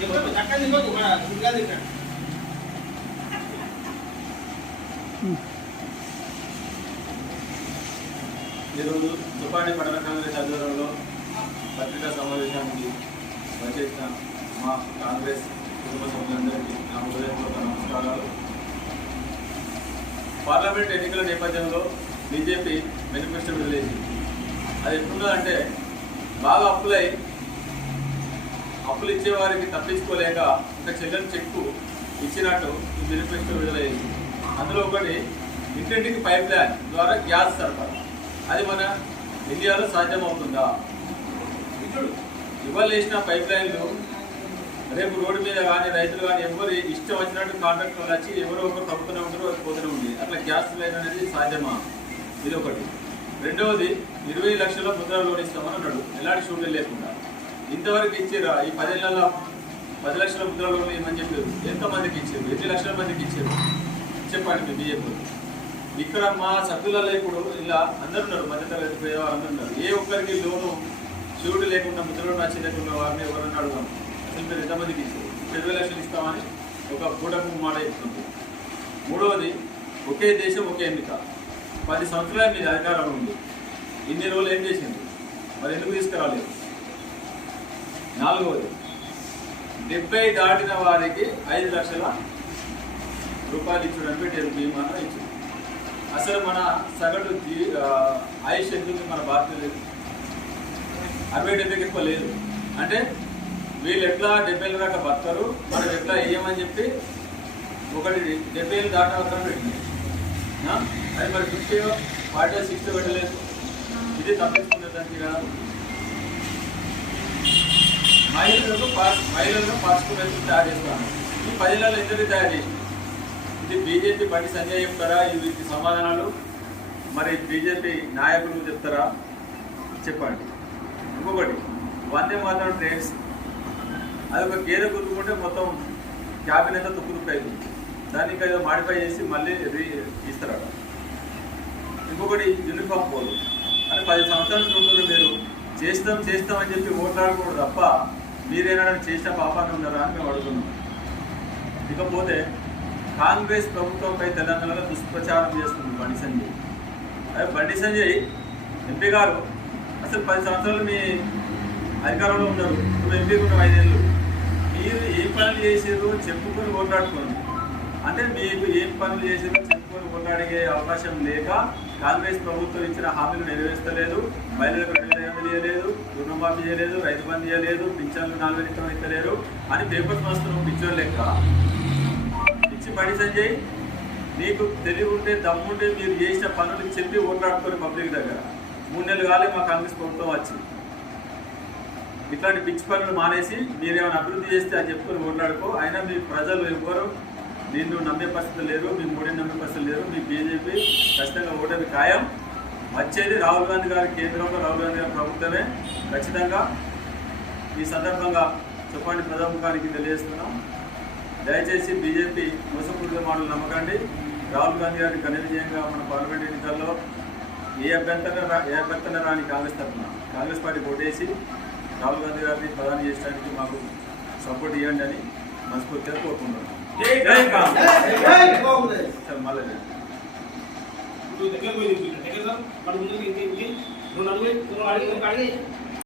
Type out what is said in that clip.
ఈరోజు తుపాడి పట్టణ కాంగ్రెస్ ఆధ్వర్యంలో పత్రికా సమావేశానికి వచ్చేసిన మా కాంగ్రెస్ కుటుంబ సభ్యులందరికీ నా హృదయపూర్వక నమస్కారాలు. పార్లమెంట్ ఎన్నికల నేపథ్యంలో బీజేపీ మేనిఫెస్టో విడుదలైంది. అది ఎట్లున్నదంటే బాగా అప్పులు ఇచ్చేవారికి తప్పించుకోలేక ఒక చెల్లెని చెక్కు ఇచ్చినట్టు ఈ మేనిఫెస్టో విడుదలైంది. అందులో ఒకటి ఇంటింటికి పైప్ లైన్ ద్వారా గ్యాస్ సరఫరా. అది మన ఇండియాలో సాధ్యమవుతుందా? ఇవాళ వేసిన పైప్ లైన్లు రేపు రోడ్డు మీద కానీ రైతులు కానీ ఎవరు ఇష్టం వచ్చినట్టు కాంట్రాక్ట్ వాళ్ళు వచ్చి ఎవరో ఒకరు తప్పుతూనే ఉంటారు, పోతూనే ఉంది. అట్లా గ్యాస్ లైన్ అనేది సాధ్యమా? ఇది ఒకటి. రెండవది 20 లక్షల ముద్ర లోన్ ఇస్తామని అన్నాడు, ఎలాంటి షూట్లు లేకుండా. ఇంతవరకు ఇచ్చారా? ఈ 10 ఏళ్ళలో 10 లక్షల ముద్ర లోన్లు ఏమని చెప్పారు? ఎంతమందికి ఇచ్చారు? ఎన్ని లక్షల మందికి ఇచ్చారు చెప్పండి మీ బీజేపీ. ఇక్కడ మా సభ్యులలో ఇప్పుడు ఇలా అందరు ఉన్నారు, మధ్యతరగతి పేదవారు అందరు ఉన్నారు. ఏ ఒక్కరికి లోను షూట్ లేకుండా ముద్రలో నచ్చి లేకుండా వారిని ఎవరన్నా అడుగుతాం. అసలు మీరు ఎంతమందికి ఇచ్చారు? 20 లక్షలు ఇస్తామని ఒక కూటమి మాట చెప్తుంది. మూడవది ఒకే దేశం ఒకే ఎన్నిక. 10 సంవత్సరాలు మీద అధికారం ఉంది. ఇన్ని రోజులు ఏం చేసింది? మరి ఎందుకు తీసుకురాలేదు? నాలుగవది 70 దాటిన వారికి 5 లక్షల రూపాయలు ఇచ్చడానికి పెట్టారు, బీమా ఇచ్చారు. అసలు మన సగటు ఆయుష్ ఎందుకు మన భారతదేశం 60-70 ఎక్కువ లేదు. అంటే వీళ్ళు ఎట్లా 70 ఏళ్ళ దాకా బతకరు, మనం ఎట్లా వేయమని చెప్పి ఒకటి 70 ఏళ్ళు దాటవసరం పెట్టింది. అది మరి 50, 40, 60 పెట్టలేదు. ఇది తప్పించుకునే దానికి కాదు. మహిళలకు పాస్పోర్ట్ తయారు చేస్తాను. ఈ 10 ఏళ్ళలో ఇద్దరు తయారు చేసి ఇది బీజేపీ బండి సంజయ్ చెప్తారా? వీటికి సమాధానాలు మరి బీజేపీ నాయకులు చెప్తారా? చెప్పండి. ఇంకొకటి వందే మాత్రం ట్రైన్స్, అది ఒక గేదె కుదుకుంటే మొత్తం క్యాబిన్ అంతా తుక్కు అవుతుంది. దాన్ని ఇంకా ఏదో మాడిఫై చేసి మళ్ళీ ఇస్తారట. ఇంకొకటి యూనిఫామ్ కోడ్ అని 10 సంవత్సరాల నుంచి ఉంటుంది. మీరు చేస్తామని చెప్పి ఓట్లాడకూడదు తప్ప మీరేనా చేసిన పాపాన్ని ఉన్నారా అని మేము అడుగుతున్నాం. ఇకపోతే కాంగ్రెస్ ప్రభుత్వంపై తెలంగాణలో దుష్ప్రచారం చేస్తుంది బండి సంజయ్. అదే బండి సంజయ్ ఎంపీ గారు అసలు 10 సంవత్సరాలు మీ అధికారంలో ఉన్నారు, నువ్వు ఎంపీగా ఉన్న 5 ఏళ్ళు. మీరు ఏం పనులు చేసారో చెప్పుకొని ఓట్లాడుకోండి. అంటే మీకు ఏం పనులు చేసారో చెప్పుకొని ఓట్లాడే అవకాశం లేక కాంగ్రెస్ ప్రభుత్వం ఇచ్చిన హామీలు నెరవేర్చలేదు. మహిళలకు 2,000 చేయలేదు, రుణమాఫీ చేయలేదు, రైతు బంధు చేయలేదు, పింఛన్లు 4,000 ఇస్తామని ఇస్తలేరు అని పేపర్స్ వస్తున్నాం పిచ్చోళ్ళు లెక్క. బండి సంజయ్ నీకు తెలివి ఉంటే దమ్ముంటే మీరు చేసిన పనులు చెప్పి ఓట్లాడుకొని పబ్లిక్ దగ్గర 3 నెలలు కాలే మా కాంగ్రెస్ ప్రభుత్వం వచ్చి. ఇట్లాంటి పిచ్చి పనులు మానేసి మీరేమైనా అభివృద్ధి చేస్తే అని చెప్పుకొని ఓట్లాడుకో. అయినా మీ ప్రజలు ఎవ్వరు నిన్ను నమ్మే పరిస్థితి లేరు, మీ మోడీని నమ్మే పరిస్థితి లేరు. మీ బీజేపీ ఖచ్చితంగా ఓటమి ఖాయం. వచ్చేది రాహుల్ గాంధీ గారి కేంద్రంలో, రాహుల్ గాంధీ గారి ప్రభుత్వమే ఖచ్చితంగా. ఈ సందర్భంగా తుపాడి ప్రజాముఖానికి తెలియజేస్తున్నాం. దయచేసి బీజేపీ మోసపూరిత మాటలు నమ్మకండి. రాహుల్ గాంధీ గారి ఘన విజయంగా మన పార్లమెంట్ ఎన్నికల్లో ఏ అభ్యర్థన రాని కాంగ్రెస్ తరఫున కాంగ్రెస్ పార్టీ ఓటేసి రాహుల్ గాంధీ గారిని ప్రధాని చేయడానికి మాకు సపోర్ట్ ఇవ్వండి అని మనస్ఫూర్తిగా కోరుకుంటున్నాం. మళ్ళీ